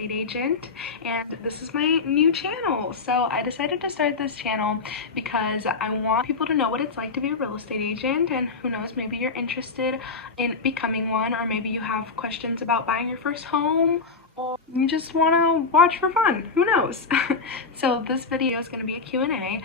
estate agent, and this is my new channel. So I decided to start this channel because I want people to know what it's like to be a real estate agent, and who knows, maybe you're interested in becoming one, or maybe you have questions about buying your first home, or you just want to watch for fun, who knows. So this video is going to be a Q&A.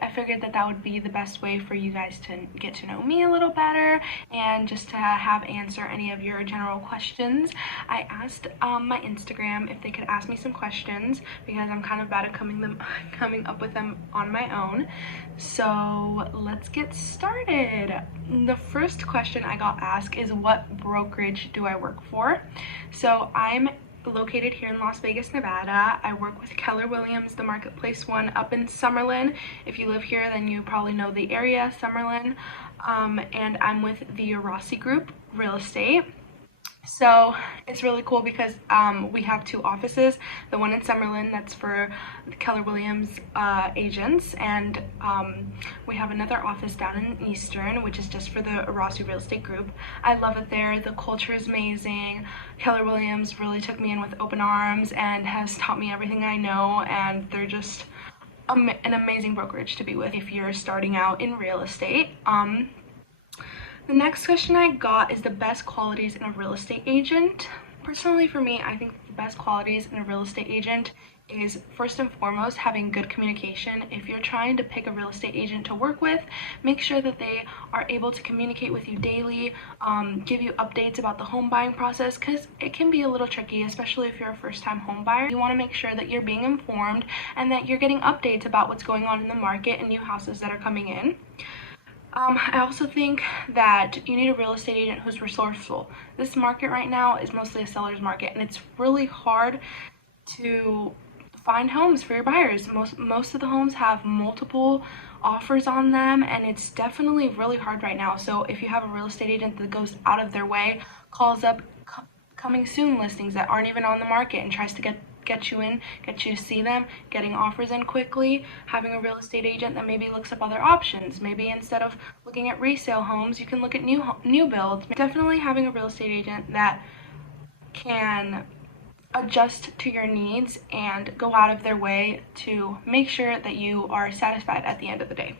I figured that would be the best way for you guys to get to know me a little better, and just to have answer any of your general questions. I asked my Instagram if they could ask me some questions because I'm kind of bad at coming up with them on my own. So let's get started. The first question I got asked is, what brokerage do I work for? So I'm located here in Las Vegas, Nevada. I work with Keller Williams, the marketplace one up in Summerlin. If you live here, then you probably know the area, Summerlin. And I'm with the Rossi Group Real Estate. So it's really cool because we have two offices. The one in Summerlin, that's for the Keller Williams agents, and we have another office down in Eastern, which is just for the Rossi Real Estate Group. I love it there. The culture is amazing. Keller Williams really took me in with open arms and has taught me everything I know, and they're just an amazing brokerage to be with if you're starting out in real estate. The next question I got is the best qualities in a real estate agent. Personally, for me, I think the best qualities in a real estate agent is, first and foremost, having good communication. If you're trying to pick a real estate agent to work with, make sure that they are able to communicate with you daily, give you updates about the home buying process, because it can be a little tricky, especially if you're a first-time home buyer. You want to make sure that you're being informed and that you're getting updates about what's going on in the market and new houses that are coming in. I also think that you need a real estate agent who's resourceful. This market right now is mostly a seller's market, and it's really hard to find homes for your buyers. Most of the homes have multiple offers on them, and it's definitely really hard right now. So if you have a real estate agent that goes out of their way, calls up coming soon listings that aren't even on the market, and tries to get you to see them, getting offers in quickly, having a real estate agent that maybe looks up other options. Maybe instead of looking at resale homes, you can look at new builds. Definitely having a real estate agent that can adjust to your needs and go out of their way to make sure that you are satisfied at the end of the day.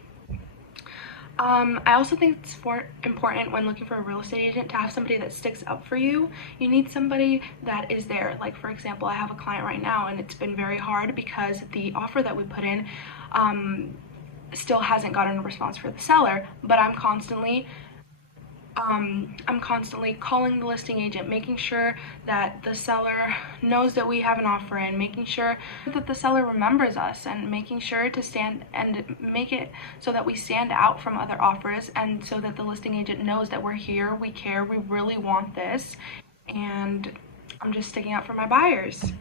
I also think it's important when looking for a real estate agent to have somebody that sticks up for you. You need somebody that is there. Like, for example, I have a client right now, and it's been very hard because the offer that we put in still hasn't gotten a response for the seller, but I'm constantly calling the listing agent, making sure that the seller knows that we have an offer in, making sure that the seller remembers us, and making sure to stand and make it so that we stand out from other offers, and so that the listing agent knows that we're here, we care, we really want this, and I'm just sticking up for my buyers.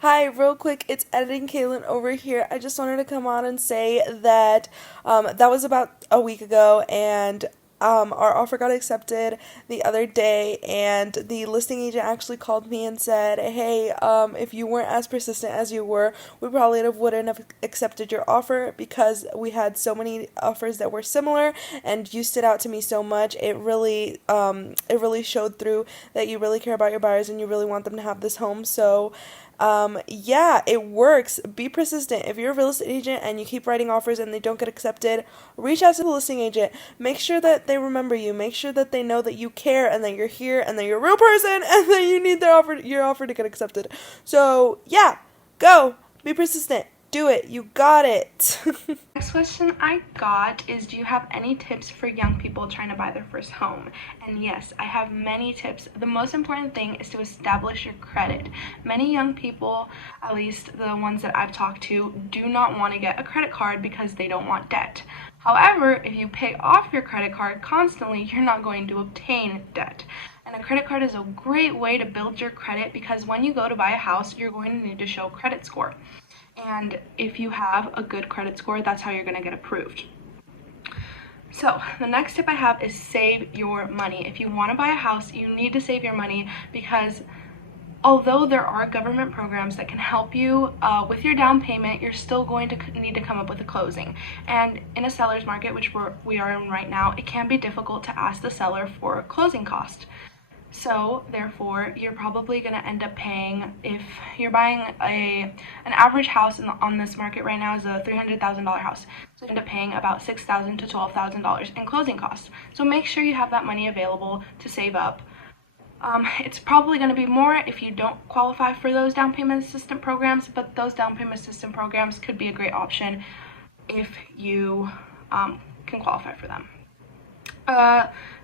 Hi, real quick, it's Editing Kaylin over here. I just wanted to come on and say that that was about a week ago, and our offer got accepted the other day, and the listing agent actually called me and said, hey, if you weren't as persistent as you were, we probably wouldn't have accepted your offer, because we had so many offers that were similar, and you stood out to me so much. It really showed through that you really care about your buyers and you really want them to have this home. So yeah, it works. Be persistent. If you're a real estate agent and you keep writing offers and they don't get accepted, reach out to the listing agent. Make sure that they remember you. Make sure that they know that you care and that you're here and that you're a real person and that you need your offer to get accepted. So yeah, go. Be persistent. Do it. You got it. Next question I got is, do you have any tips for young people trying to buy their first home? And yes, I have many tips. The most important thing is to establish your credit. Many young people, at least the ones that I've talked to, do not want to get a credit card because they don't want debt. However, if you pay off your credit card constantly, you're not going to obtain debt. And a credit card is a great way to build your credit, because when you go to buy a house, you're going to need to show credit score. And if you have a good credit score, that's how you're going to get approved. So the next tip I have is save your money. If you want to buy a house, you need to save your money, because although there are government programs that can help you with your down payment, you're still going to need to come up with a closing. And in a seller's market, which we are in right now, it can be difficult to ask the seller for a closing cost. So therefore, you're probably going to end up paying, if you're buying an average house on this market right now is a $300,000 house. So you end up paying about $6,000 to $12,000 in closing costs. So make sure you have that money available to save up. It's probably going to be more if you don't qualify for those down payment assistance programs, but those down payment assistance programs could be a great option if you can qualify for them.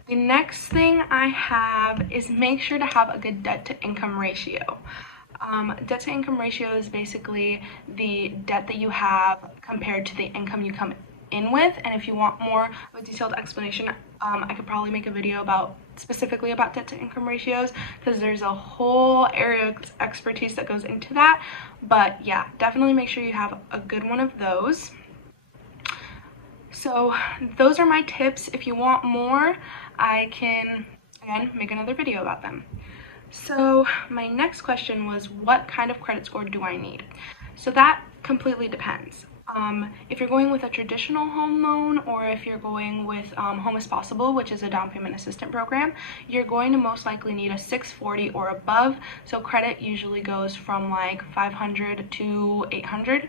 The next thing I have is make sure to have a good debt to income ratio. Debt to income ratio is basically the debt that you have compared to the income you come in with. And if you want more of a detailed explanation, I could probably make a video specifically about debt to income ratios, because there's a whole area of expertise that goes into that. But yeah, definitely make sure you have a good one of those. So those are my tips. If you want more, I can, again, make another video about them. So my next question was, what kind of credit score do I need? So that completely depends. If you're going with a traditional home loan, or if you're going with Home is Possible, which is a down payment assistance program, you're going to most likely need a 640 or above. So credit usually goes from like 500 to 800.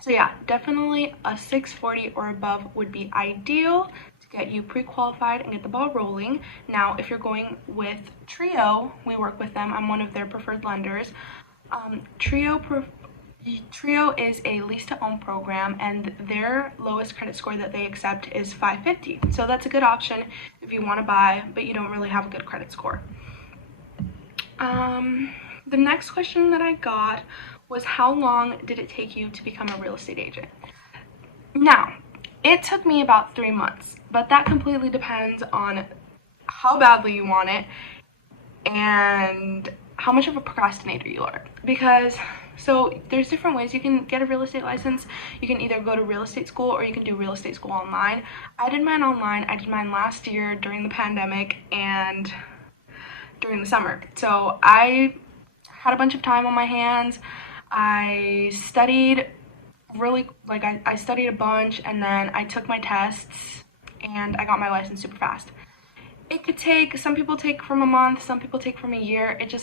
So yeah, definitely a 640 or above would be ideal to get you pre-qualified and get the ball rolling. Now, if you're going with Trio, we work with them. I'm one of their preferred lenders. Trio is a lease-to-own program, and their lowest credit score that they accept is 550. So that's a good option if you want to buy, but you don't really have a good credit score. The next question that I got was, how long did it take you to become a real estate agent? Now, it took me about 3 months, but that completely depends on how badly you want it and how much of a procrastinator you are. Because, so there's different ways you can get a real estate license. You can either go to real estate school, or you can do real estate school online. I did mine online. I did mine last year during the pandemic and during the summer. So I had a bunch of time on my hands. I studied I studied a bunch, and then I took my tests and I got my license super fast. It could take, some people take from a month, some people take from a year. It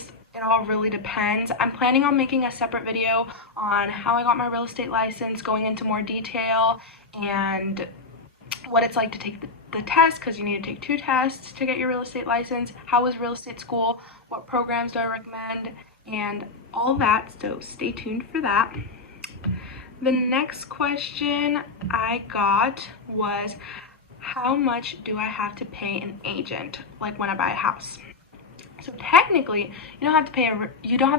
all really depends. I'm planning on making a separate video on how I got my real estate license, going into more detail, and what it's like to take the test, because you need to take 2 tests to get your real estate license. How was real estate school? What programs do I recommend? And all that, so stay tuned for that. The next question I got was, how much do I have to pay an agent, like when I buy a house? So technically, you don't have to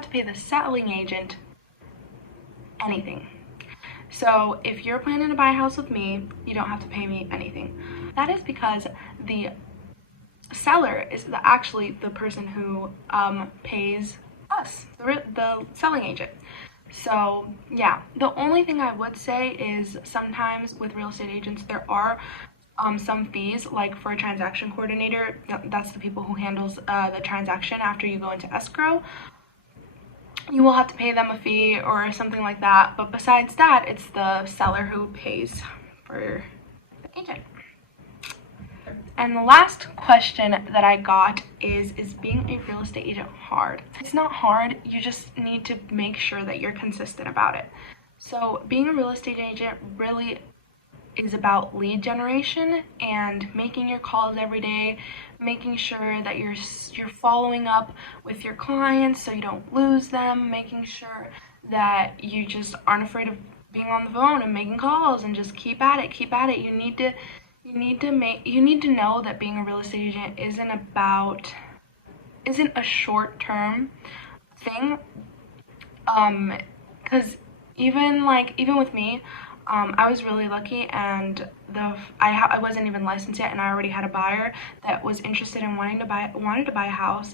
pay the selling agent anything. So if you're planning to buy a house with me, you don't have to pay me anything. That is because the seller is actually the person who pays us, the selling agent. So yeah, the only thing I would say is sometimes with real estate agents there are some fees, like for a transaction coordinator. That's the people who handles the transaction after you go into escrow. You will have to pay them a fee or something like that, but besides that, it's the seller who pays for the agent. And the last question that I got is being a real estate agent hard? It's not hard, you just need to make sure that you're consistent about it. So being a real estate agent really is about lead generation and making your calls every day, making sure that you're following up with your clients so you don't lose them, making sure that you just aren't afraid of being on the phone and making calls, and just keep at it. You need to know that being a real estate agent isn't a short-term thing. Because even with me, I was really lucky, and I wasn't even licensed yet, and I already had a buyer that was interested in wanted to buy a house,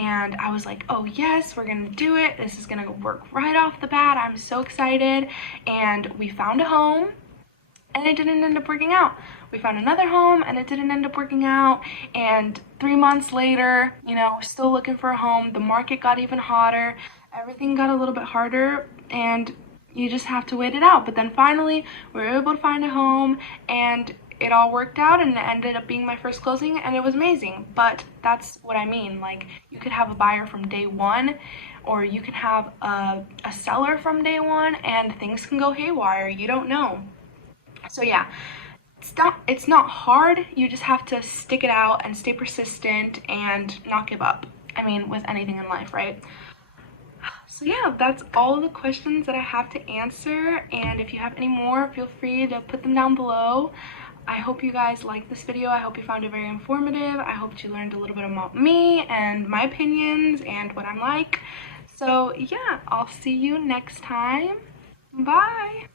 and I was like, oh yes, we're gonna do it. This is gonna work right off the bat. I'm so excited. And we found a home, and it didn't end up working out. We found another home, and it didn't end up working out. And 3 months later, we're still looking for a home. The market got even hotter. Everything got a little bit harder, and you just have to wait it out. But then finally, we were able to find a home, and it all worked out and it ended up being my first closing and it was amazing. But that's what I mean. Like, you could have a buyer from day one, or you can have a seller from day one, and things can go haywire. You don't know. So yeah, it's not hard. You just have to stick it out and stay persistent and not give up. I mean, with anything in life, right? So yeah, that's all the questions that I have to answer, and if you have any more, feel free to put them down below. I hope you guys liked this video. I hope you found it very informative. I hope you learned a little bit about me and my opinions and what I'm like. So yeah, I'll see you next time. Bye!